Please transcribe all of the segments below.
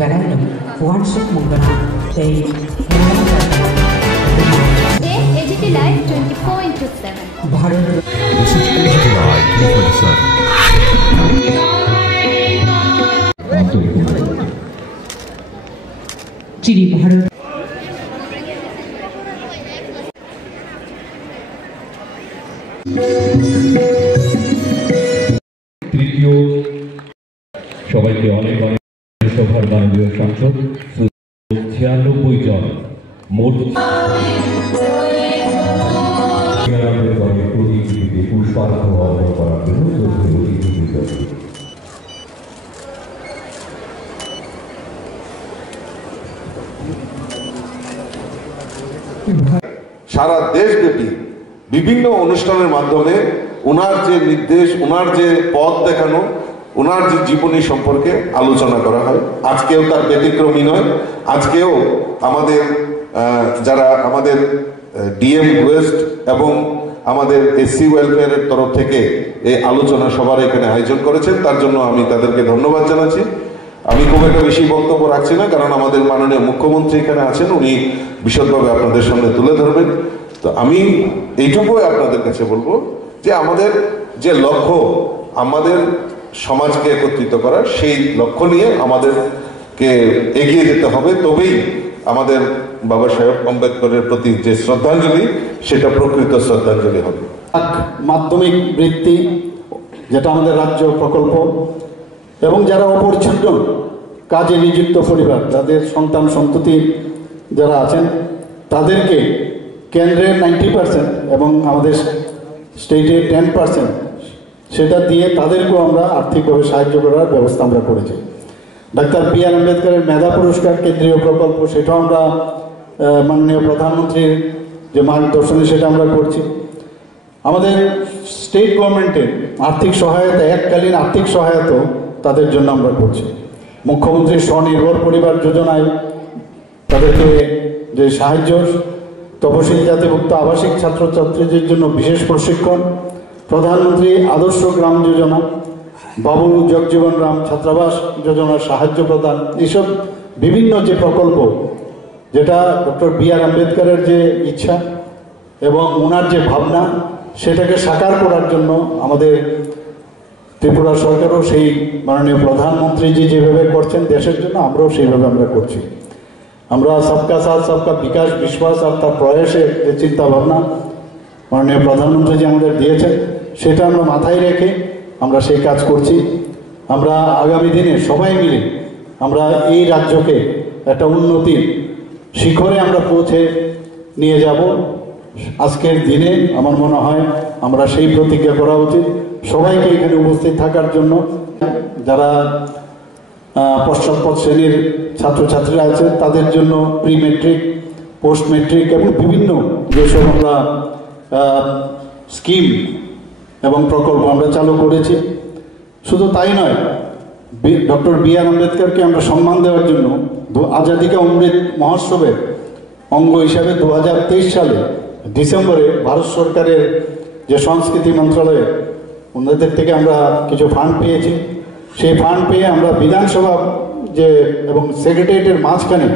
Veranum, WhatsApp Mungana, say, AGT Live 24/7. This is AGT Live 24/7. Chiri Bharat. তৃতীয় সবাইকে অনেক অনেক সভার মাননীয় সাংসদ 96 জন মোট পুষ্পার্ঘ অর্পণ করার জন্য সারা দেশব্যাপী বিভিন্ন অনুষ্ঠানের মাধ্যমে ওনার যে নির্দেশ, ওনার যে পথ দেখানো, ওনার যে জীবনী সম্পর্কে আলোচনা করা হয়। আজকেও তার ব্যতিক্রমী নয়। আজকেও আমাদের যারা আমাদের ডিএম ওয়েস্ট এবং আমাদের এসসি ওয়েলফেয়ারের তরফ থেকে এই আলোচনা সবার এখানে আয়োজন করেছেন, তার জন্য আমি তাদেরকে ধন্যবাদ জানাচ্ছি। আমি খুব একটা বেশি বক্তব্য রাখছি না, কারণ আমাদের মাননীয় মুখ্যমন্ত্রী এখানে আছেন, উনি বিশদভাবে আপনাদের সামনে তুলে ধরবেন। তো আমি এইটুকু আপনাদের কাছে বলবো যে আমাদের যে লক্ষ্য, আমাদের সমাজকে একত্রিত করার, সেই লক্ষ্য নিয়ে আমাদেরকে এগিয়ে যেতে হবে। তবেই আমাদের বাবা সাহেব আম্বেদকরের প্রতি যে শ্রদ্ধাঞ্জলি, সেটা প্রকৃত শ্রদ্ধাঞ্জলি হবে। মাধ্যমিক বৃত্তি, যেটা আমাদের রাজ্য প্রকল্প, এবং যারা অপরিচ্ছন্ন কাজে নিযুক্ত পরিবার, যাদের সন্তান সন্ততি যারা আছেন, তাদেরকে কেন্দ্রের 90% এবং আমাদের স্টেটের 10% সেটা দিয়ে তাদেরকেও আমরা আর্থিকভাবে সাহায্য করার ব্যবস্থা আমরা করেছি। Doctor B.R.. আম্বেদকরের মেধা পুরস্কার কেন্দ্রীয় প্রকল্প, সেটাও আমরা মাননীয় প্রধানমন্ত্রীর যে মার্গদর্শনে সেটা আমরা করছি। আমাদের স্টেট গভর্নমেন্টের আর্থিক সহায়তা, এককালীন আর্থিক সহায়তা তাদের জন্য আমরা করছি। মুখ্যমন্ত্রীর স্বনির্ভর পরিবার যোজনায় তাদেরকে যে সাহায্য, তপশিলি জাতিভুক্ত আবাসিক ছাত্রছাত্রীদের জন্য বিশেষ প্রশিক্ষণ, প্রধানমন্ত্রী আদর্শ গ্রাম যোজনা, বাবু জগজীবন রাম ছাত্রাবাস যোজনার সাহায্য প্রদান, এইসব বিভিন্ন যে প্রকল্প, যেটা ডক্টর বি.আর. আম্বেদকরের যে ইচ্ছা এবং ওনার যে ভাবনা, সেটাকে সাকার করার জন্য আমাদের ত্রিপুরা সরকারও সেই মাননীয় প্রধানমন্ত্রীজি যেভাবে করছেন দেশের জন্য, আমরাও সেইভাবে আমরা করছি। আমরা সবকা সাথ সবকা বিকাশ বিশ্বাস আর তার প্রয়াসের যে চিন্তাভাবনা মাননীয় প্রধানমন্ত্রীজি আমাদের দিয়েছেন, সেটা আমরা মাথায় রেখে আমরা সেই কাজ করছি। আমরা আগামী দিনে সবাই মিলে আমরা এই রাজ্যকে একটা উন্নতির শিখরে আমরা পৌঁছে নিয়ে যাব। আজকের দিনে আমার মনে হয় আমরা সেই প্রতিজ্ঞা করা উচিত। সবাইকে এখানে উপস্থিত থাকার জন্য, যারা পশ্চাৎপদ শ্রেণীর ছাত্রছাত্রীরা আছে তাদের জন্য প্রি মেট্রিক, পোস্ট মেট্রিক এবং বিভিন্ন যেসব আমরা স্কিম এবং প্রকল্প আমরা চালু করেছি। শুধু তাই নয়, ডক্টর বি.আর. আম্বেদকরকে আমরা সম্মান দেওয়ার জন্য আজাদি কা অমৃত মহোৎসবের অঙ্গ হিসাবে 2023 সালে ডিসেম্বরে ভারত সরকারের যে সংস্কৃতি মন্ত্রণালয়, ওনাদের থেকে আমরা কিছু ফান্ড পেয়েছি। সেই ফান্ড পেয়ে আমরা বিধানসভা যে এবং সেক্রেটারিয়েটের মাঝখানে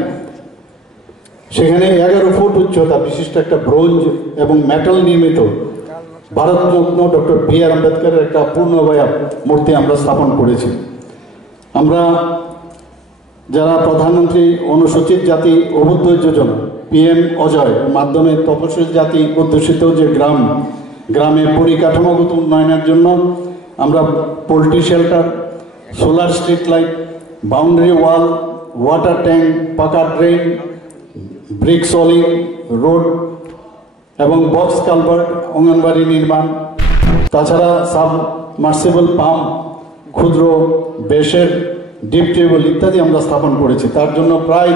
সেখানে 11 ফুট উচ্চতা বিশিষ্ট একটা ব্রোঞ্জ এবং মেটাল নির্মিত ভারতরত্ন ডক্টর বি.আর. আম্বেদকরের একটা পূর্ণবয়া মূর্তি আমরা স্থাপন করেছি। আমরা যারা প্রধানমন্ত্রী অনুসূচিত জাতি অভ্যুদয় যোজনা PM অজয় মাধ্যমে তপশিলি জাতি অধ্যুষিত যে গ্রামে পরিকাঠামোগত উন্নয়নের জন্য আমরা poultry shelter, solar street light, boundary wall, water tank, পাকা ড্রেন, ব্রিক সলিং রোড এবং বক্স কালভার্ট, অঙ্গনবাড়ি নির্মাণ, তাছাড়া সাবমার্সিবল পাম্প, ক্ষুদ্র বেসের ডিপ টিউবওয়েল ইত্যাদি আমরা স্থাপন করেছি। তার জন্য প্রায়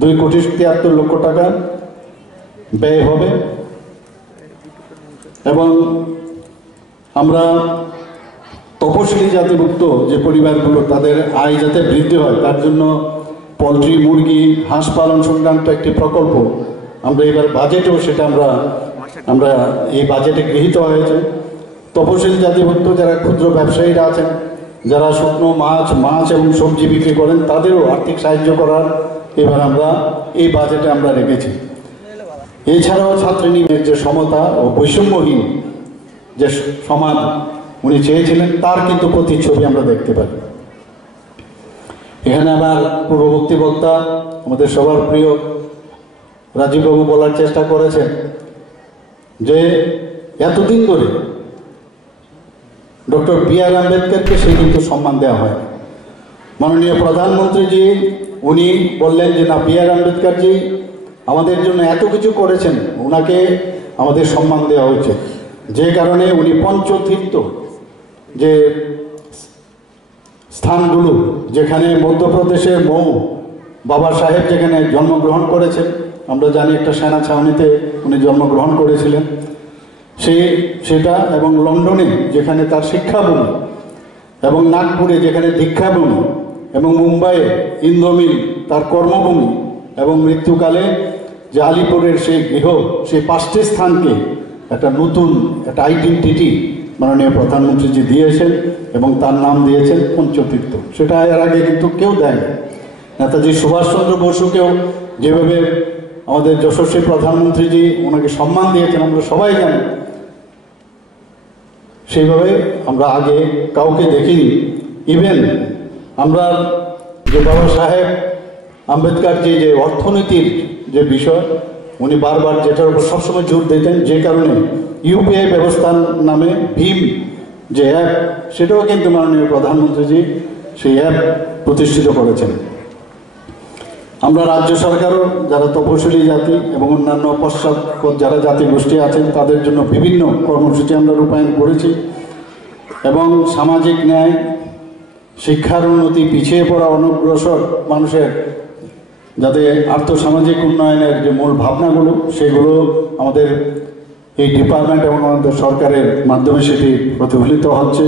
2,73,00,000 টাকা ব্যয় হবে। এবং আমরা তপশিলি জাতিভুক্ত যে পরিবারগুলো, তাদের আয় যাতে বৃদ্ধি হয় তার জন্য পোলট্রি, মুরগি, হাঁস পালন সংক্রান্ত একটি প্রকল্প আমরা এবার বাজেটেও সেটা আমরা এই বাজেটে গৃহীত হয়েছে। তপশিলি জাতিভুক্ত যারা ক্ষুদ্র ব্যবসায়ীরা আছেন যারা শুকনো মাছ এবং সবজি বিক্রি করেন তাদেরও আর্থিক সাহায্য করার এবার আমরা এই বাজেটে আমরা রেখেছি। এছাড়াও ছাত্রলীগের যে সমতা ও বৈষম্যহীন যে সমাজ উনি চেয়েছিলেন তার কিন্তু প্রতিচ্ছবি আমরা দেখতে পাই। এখানে আমার পূর্ববর্তী বক্তা আমাদের সবার প্রিয় রাজীববাবু বলার চেষ্টা করেছেন যে এতদিন ধরে ডক্টর বি.আর. আম্বেদকরকে সেই কিন্তু সম্মান দেওয়া হয়। মাননীয় প্রধানমন্ত্রীজি উনি বললেন যে না, বি.আর. আম্বেদকরজি আমাদের জন্য এত কিছু করেছেন, ওনাকে আমাদের সম্মান দেওয়া হয়েছে। যে কারণে উনি পঞ্চতীর্থ যে স্থানগুলো, যেখানে মধ্যপ্রদেশের মৌ বাবা সাহেব যেখানে জন্মগ্রহণ করেছেন, আমরা জানি একটা সেনা ছাউনিতে উনি জন্মগ্রহণ করেছিলেন, সেটা এবং লন্ডনে যেখানে তার শিক্ষাভূমি, এবং নাগপুরে যেখানে দীক্ষাভূমি, এবং মুম্বাইয়ে ইন্দ্রমিল তার কর্মভূমি, এবং মৃত্যুকালে যে আলিপুরের সেই গৃহ, সেই 5টি স্থানকে একটা নতুন একটা আইডেন্টিটি মাননীয় প্রধানমন্ত্রীজি দিয়েছেন এবং তার নাম দিয়েছেন পঞ্চতীর্থ। সেটা এর আগে কিন্তু কেউ দেয়নি। নেতাজি সুভাষচন্দ্র বসুকেও যেভাবে আমাদের যশস্বী প্রধানমন্ত্রীজি ওনাকে সম্মান দিয়েছেন আমরা সবাই জানি, সেইভাবে আমরা আগে কাউকে দেখিনি। ইভেন আমরা যে বাবা সাহেব আম্বেদকরজি যে অর্থনীতির যে বিষয় উনি বারবার যেটার উপর সবসময় জোর দিতেন, যে কারণে ইউপিআই ব্যবস্থার নামে ভীম যে অ্যাপ, সেটাও কিন্তু মাননীয় প্রধানমন্ত্রীজি সেই অ্যাপ প্রতিষ্ঠিত করেছেন। আমরা রাজ্য সরকারও যারা তপশিলি জাতি এবং অন্যান্য পশ্চাৎপদ যারা জাতিগোষ্ঠী আছেন তাদের জন্য বিভিন্ন কর্মসূচি আমরা রূপায়ণ করেছি, এবং সামাজিক ন্যায়, শিক্ষার উন্নতি, পিছিয়ে পড়া অনগ্রসর মানুষের যাতে আর্থসামাজিক উন্নয়নের যে মূল ভাবনাগুলো সেগুলো আমাদের এই ডিপার্টমেন্ট এবং আমাদের সরকারের মাধ্যমে সেটি প্রতিফলিত হচ্ছে।